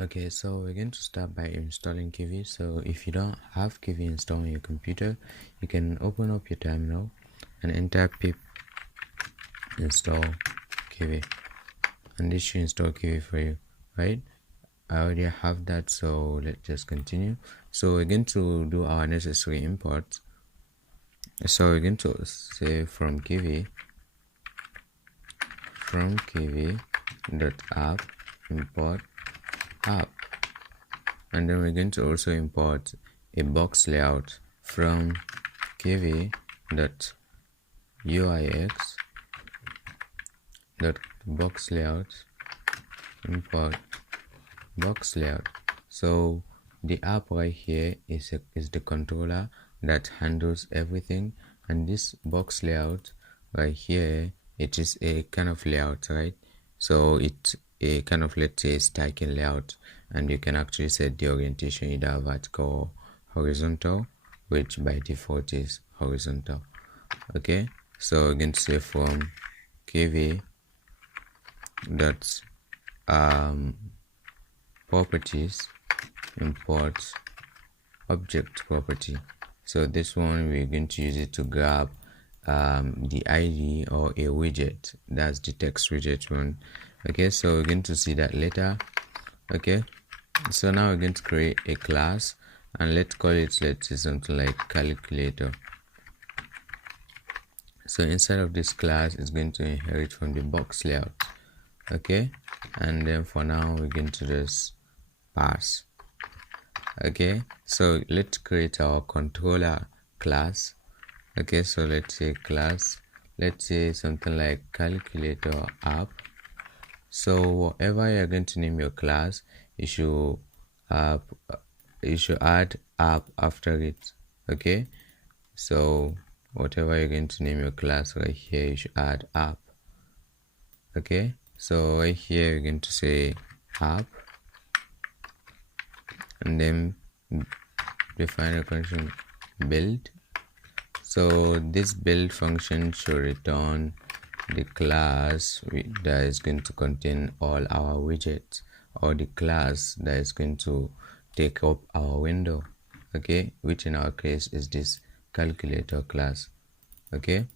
Okay, so we're going to start by installing Kivy. So if you don't have Kivy installed on your computer, you can open up your terminal and enter pip install Kivy, and this should install Kivy for you, right? I already have that, so let's just continue. So we're going to do our necessary imports. So we're going to say from Kivy dot app import app, and then we're going to also import a box layout from Kivy dot uix dot box layout import box layout. So the app right here is the controller that handles everything, and this box layout right here, it is a kind of layout, right? So it's a kind of, let's say, stacking layout, and you can actually set the orientation either vertical or horizontal, which by default is horizontal. Okay, so we're going to say from Kivy dot properties import object property. So this one we're going to use it to grab the ID or a widget. That's the text widget one. Okay, so we're going to see that later. Okay, so now we're going to create a class, and let's call it, let's say, something like calculator. So inside of this class, it's going to inherit from the box layout. Okay, and then for now we're going to just pass. Okay, so let's create our controller class. Okay, so let's say class, let's say something like calculator app. So whatever you're going to name your class, you should add app after it. Okay, so whatever you're going to name your class right here, you should add app. Okay, so right here you're going to say app, and then define a function build. So this build function should return the class that is going to contain all our widgets, or the class that is going to take up our window. Okay, which in our case is this calculator class. Okay,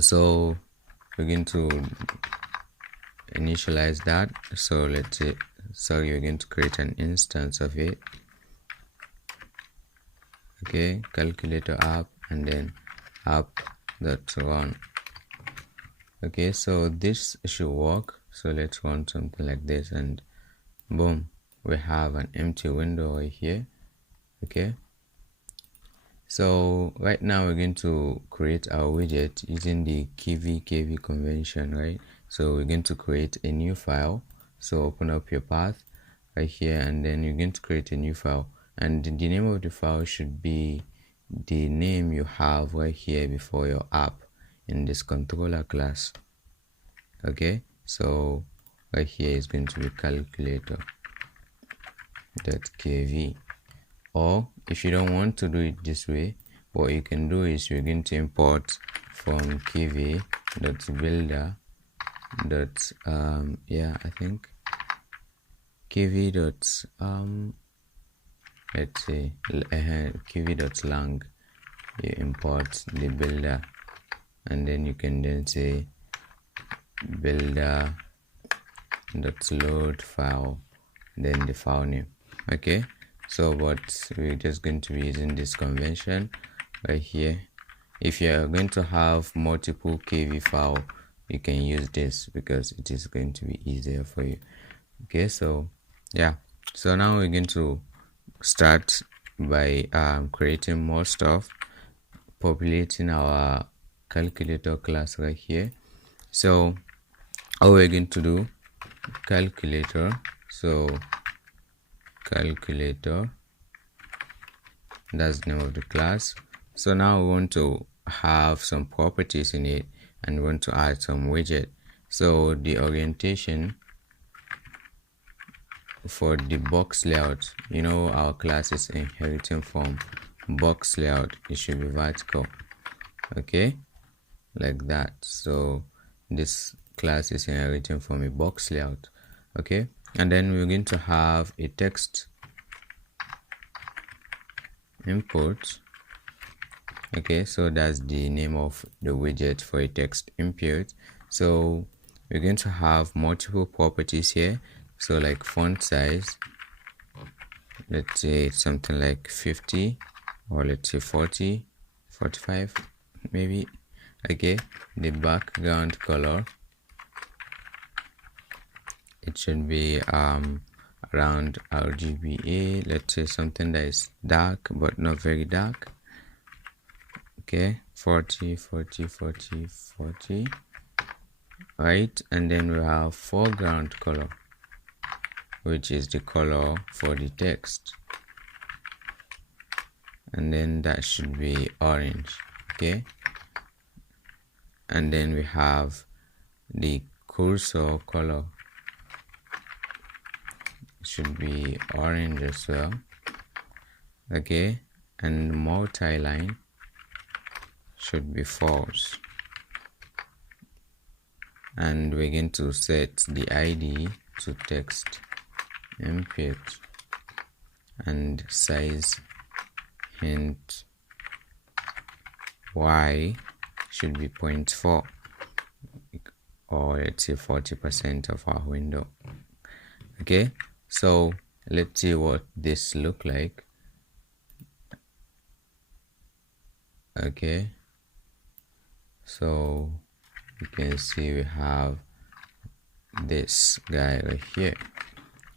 so we're going to initialize that. So let's say, sorry, you're going to create an instance of it. Okay, calculator app, and then app.run. Okay, so this should work. So let's run something like this, and boom, we have an empty window right here. Okay, so right now we're going to create our widget using the kv convention, right? So we're going to create a new file. So open up your path right here, and then you're going to create a new file, and the name of the file should be the name you have right here before your app in this controller class. Okay, so right here is going to be calculator.kv. Or if you don't want to do it this way, what you can do is you're going to import from kv.builder I think kv let's say kv.lang. You import the builder, and then you can then say builder.load file, then the file name. Okay, so but we're just going to be using this convention right here. If you're going to have multiple kv file, you can use this because it is going to be easier for you. Okay, so yeah, so now we're going to start by creating more stuff, populating our calculator class right here. So all we're going to do, calculator, so calculator, that's the name of the class. So now we want to have some properties in it, and we want to add some widget. So the orientation for the box layout, you know, our class is inheriting from box layout, it should be vertical. Okay, like that. So this class is inheriting from a box layout. Okay, and then we're going to have a text input. Okay, so that's the name of the widget for a text input. So we're going to have multiple properties here. So like font size, let's say it's something like 50, or let's say 40, 45 maybe. Okay, the background color, it should be around RGBA, let's say something that is dark but not very dark. Okay, 40, 40, 40, 40, right? And then we have foreground color, which is the color for the text, and then that should be orange. Okay, and then we have the cursor color, it should be orange as well. Okay, and multi-line should be false, and we're going to set the ID to text input and size hint y should be 0.4, or let's say 40% of our window. Okay, so let's see what this look like. Okay, so you can see we have this guy right here.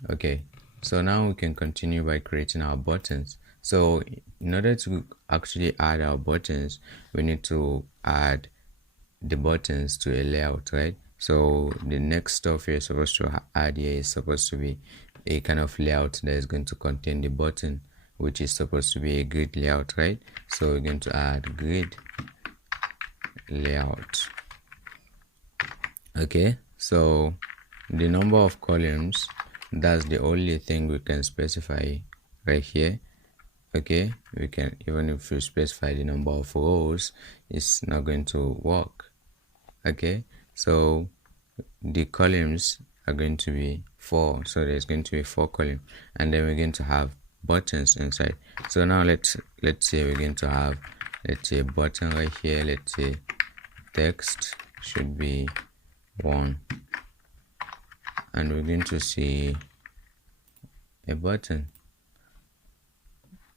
Okay, so now we can continue by creating our buttons. So in order to actually add our buttons, we need to add the buttons to a layout, right? So the next stuff you're supposed to add here is supposed to be a kind of layout that is going to contain the button, which is supposed to be a grid layout, right? So we're going to add grid layout. Okay, so the number of columns, that's the only thing we can specify right here. Okay, we can, even if we specify the number of rows, it's not going to work. Okay, so the columns are going to be 4, so there's going to be 4 columns, and then we're going to have buttons inside. So now let's say we're going to have, let's say, a button right here. Let's say text should be 1, and we're going to see a button.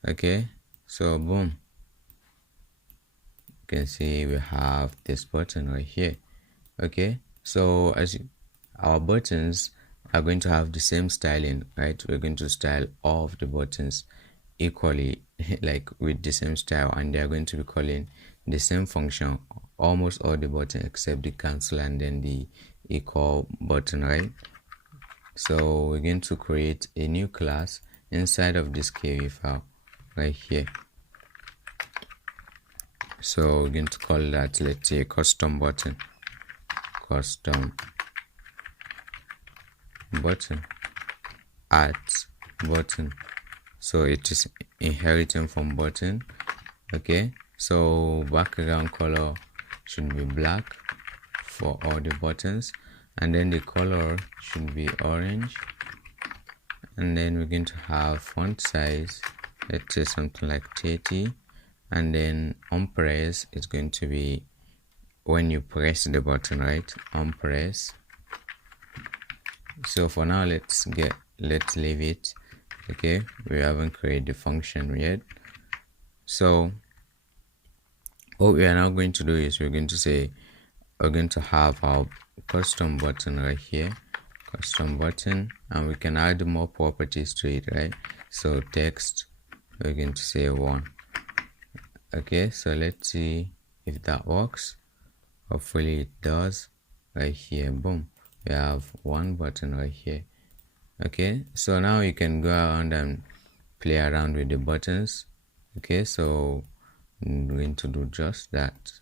Okay, so boom, you can see we have this button right here. Okay, so our buttons are going to have the same styling, right? We're going to style all of the buttons equally, like with the same style, and they're going to be calling the same function, almost all the buttons except the cancel and then the equal button, right? So we're going to create a new class inside of this Kivy file right here. So we're going to call that, let's say, custom button at button. So it is inheriting from button. Okay, so background color should be black for all the buttons, and then the color should be orange, and then we're going to have font size, let's say something like 30, and then on press is going to be when you press the button, right? On press. So for now, let's leave it. Okay, we haven't created the function yet. So what we are now going to do is we're going to have our custom button right here, custom button, and we can add more properties to it, right? So text, we're going to say 1. Okay, so let's see if that works. Hopefully it does. Right here, boom, we have one button right here. Okay, so now you can go around and play around with the buttons. Okay, so I'm going to do just that.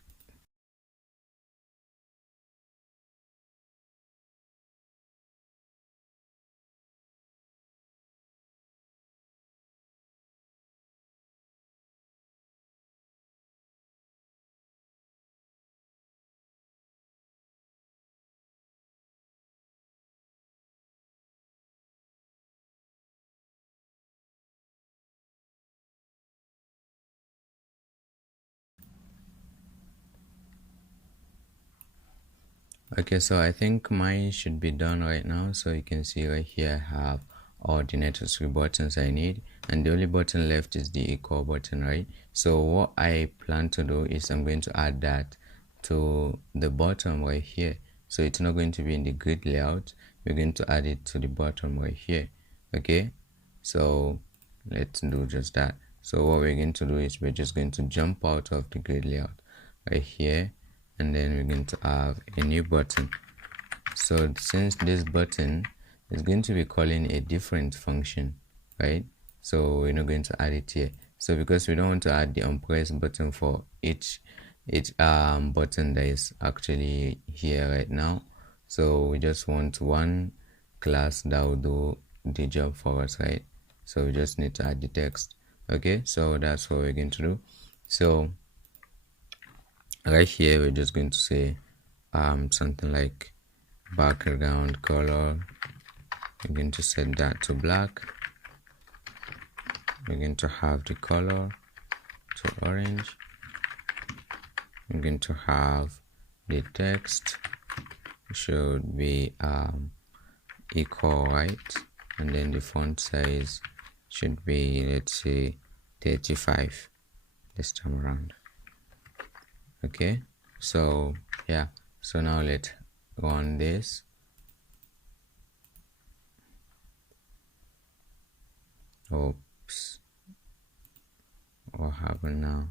Okay, so I think mine should be done right now. So you can see right here I have all the necessary buttons I need, and the only button left is the equal button, right? So what I plan to do is I'm going to add that to the bottom right here. So it's not going to be in the grid layout. We're going to add it to the bottom right here. Okay, so let's do just that. So what we're going to do is we're just going to jump out of the grid layout right here, and then we're going to have a new button. So since this button is going to be calling a different function, right? So we're not going to add it here. So because we don't want to add the unpressed button for each button that is actually here right now, so we just want one class that will do the job for us, right? So we just need to add the text. Okay, so that's what we're going to do. So right here we're just going to say something like background color. We're going to set that to black. We're going to have the color to orange. We're going to have the text should be equal, right? And then the font size should be, let's say, 35 this time around. Okay, so yeah, so now let's run this. Oops, what happened now?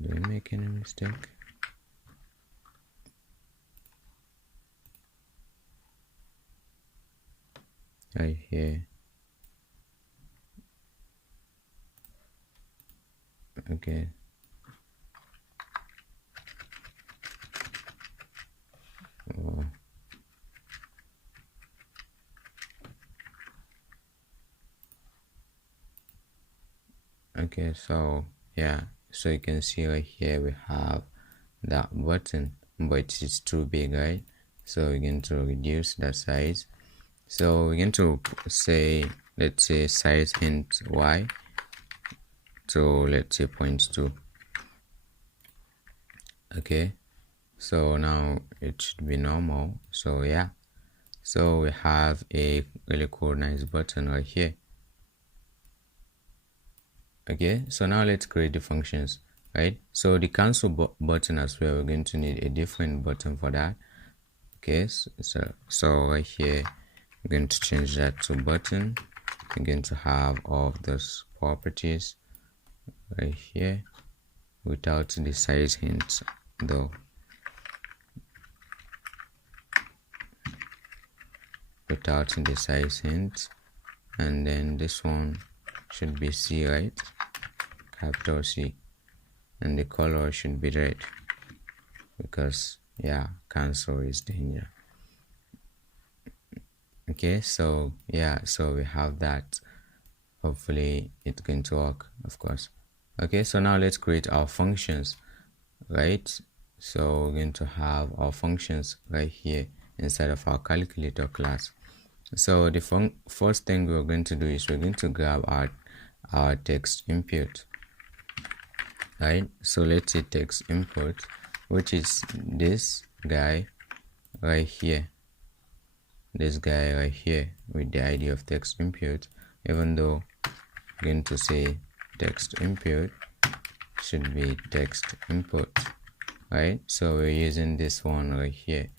Did I make any mistake? Right here. Okay. Oh. Okay, so yeah, so you can see right here we have that button, but it's too big, right? So we're going to reduce the size. So we're going to say, let's say, size int y, so let's say 0.2. Okay, so now it should be normal. So yeah, so we have a really cool nice button right here. Okay, so now let's create the functions, right? So the cancel button as well, we're going to need a different button for that. Okay, so right here we're going to change that to button. We're going to have all of those properties right here without the size hints though. Without the size hints, and then this one should be C, right? Capital C, and the color should be red because yeah, cancel is danger. Okay, so yeah, so we have that. Hopefully it's going to work, of course. Okay, so now let's create our functions, right? So we're going to have our functions right here inside of our calculator class. So the first thing we're going to do is we're going to grab our text input, right? So let's say text input, which is this guy right here, this guy right here with the ID of text input. Even though I'm going to say text input should be text input, right? So we're using this one right here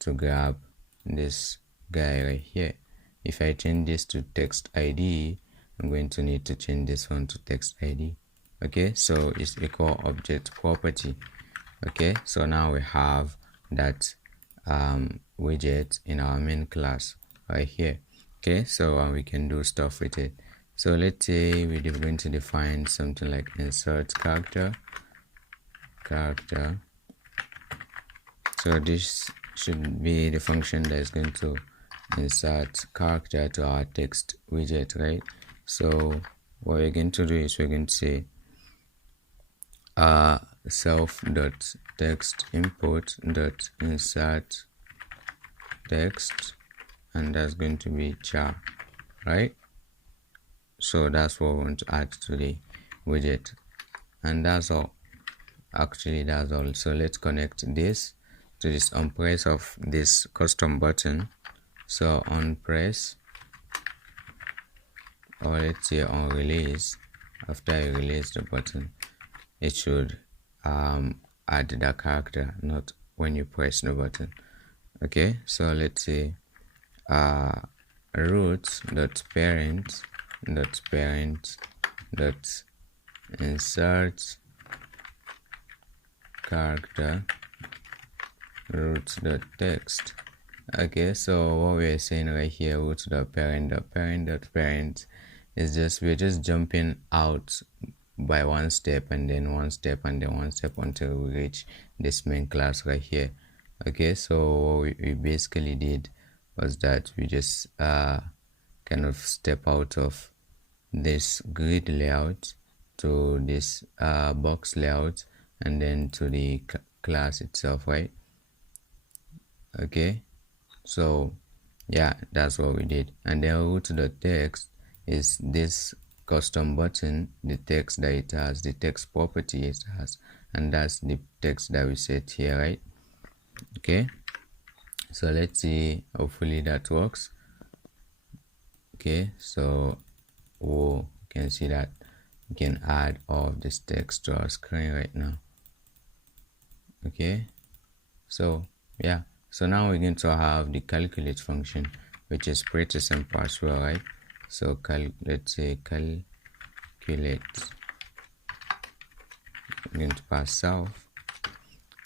to grab this guy right here. If I change this to text ID, I'm going to need to change this one to text ID. Okay, so it's equal object property. Okay, so now we have that widget in our main class right here. Okay, so we can do stuff with it. So let's say we're going to define something like insert character. So this should be the function that is going to insert character to our text widget, right? So what we're going to do is we're going to say self.text input dot insert text, and that's going to be char, right? So that's what we want to add to the widget. and that's all. Actually, that's all. So let's connect this to this on press of this custom button. So on press, or let's say on release, after you release the button, it should add the character, not when you press the button. Okay, so let's say root dot parent dot insert character root dot text. Okay, so what we're saying right here, root dot parent is just, we're just jumping out by one step and then one step and then one step until we reach this main class right here. Okay, so what we basically did was that we just kind of step out of this grid layout to this box layout and then to the class itself, right? Okay, so yeah, that's what we did. And then root the text is this custom button, the text that it has, the text property it has, and that's the text that we set here, right? Okay, so let's see, hopefully that works. Okay, so you can see that we can add all of this text to our screen right now. Okay, so yeah, so now we're going to have the calculate function, which is pretty simple as well, right? So let's say calculate, I'm going to pass self,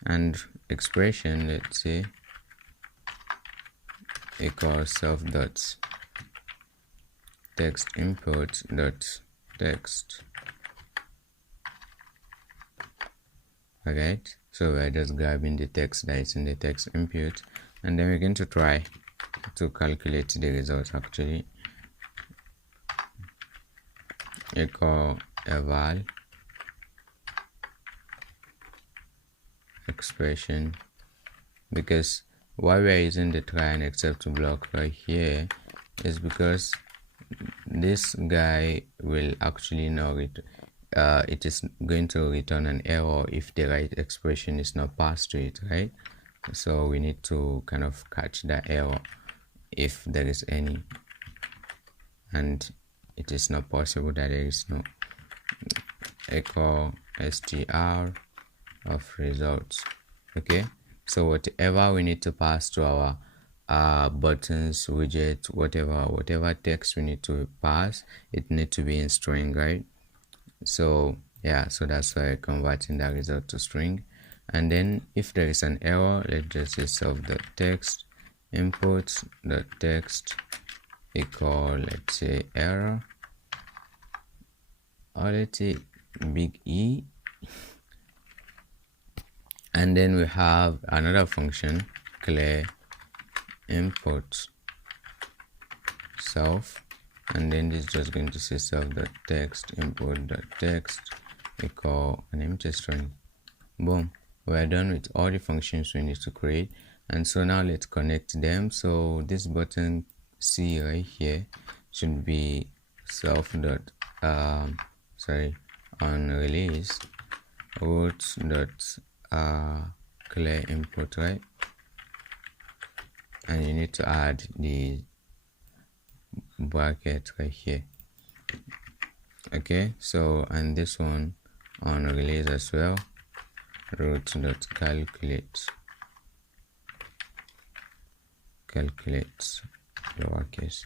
and expression, let's say equals self dot text input dot text. Alright, so we're just grabbing the text that is in the text input, and then we're going to try to calculate the result. Actually, equal eval expression, because why we're using the try and except block right here is because this guy will actually not it is going to return an error if the right expression is not passed to it, right? So we need to kind of catch that error if there is any, and it is not possible that there is no echo str of results. Okay, so whatever we need to pass to our buttons, widget, whatever text we need to pass, it need to be in string, right? So yeah, so that's why converting that result to string. And then if there is an error, let's just say self the text input the text equal, let's say error, or let's say big E. And then we have another function, clear input self, and then this is just going to say self the text input the text equal an empty string. Boom, we're done with all the functions we need to create. And so now let's connect them. So this button C right here should be self dot on release root dot clear input, right? And you need to add the bracket right here. Okay, so and this one on release as well, root dot calculate lowercase.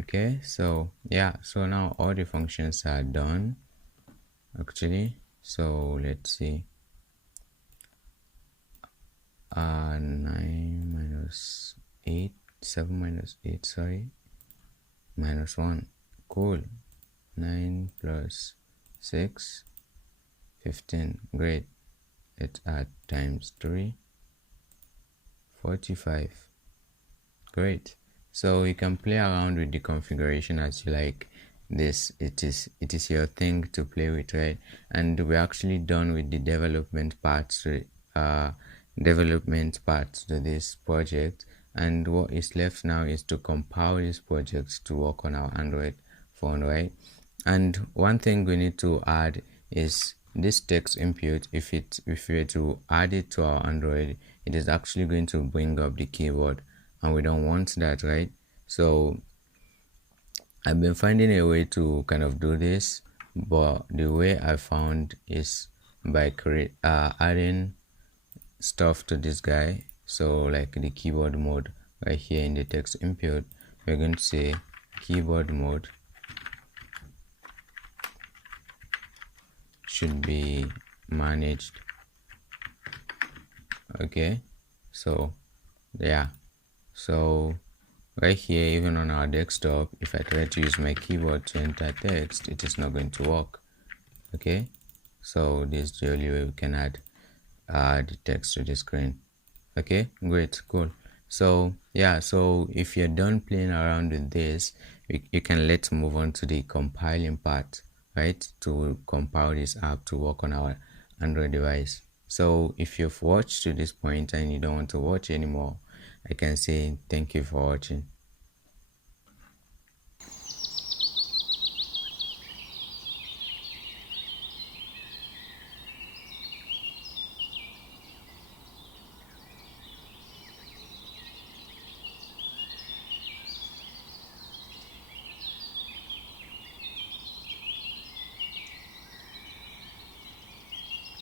Okay, so yeah, so now all the functions are done actually. So let's see, 9 minus 8, 7 minus 8, sorry, minus 1, cool. 9 plus 6, 15, great. Let's add times 3, 45, great. So you can play around with the configuration as you like. This it is your thing to play with, right? And we're actually done with the development parts to this project, and what is left now is to compile this project to work on our Android phone, right? And one thing we need to add is this text input, if we were to add it to our Android, it is actually going to bring up the keyboard, and we don't want that, right? So I've been finding a way to kind of do this, but the way I found is by adding stuff to this guy. So like the keyboard mode right here in the text input, we're going to say keyboard mode should be managed. Okay, so yeah, so right here, even on our desktop, if I try to use my keyboard to enter text, it is not going to work. Okay, so this is the only way we can add the text to the screen. Okay, great, cool. So yeah, so if you're done playing around with this, you can let's move on to the compiling part, right? To compile this app to work on our Android device. So if you've watched to this point and you don't want to watch anymore, I can say thank you for watching.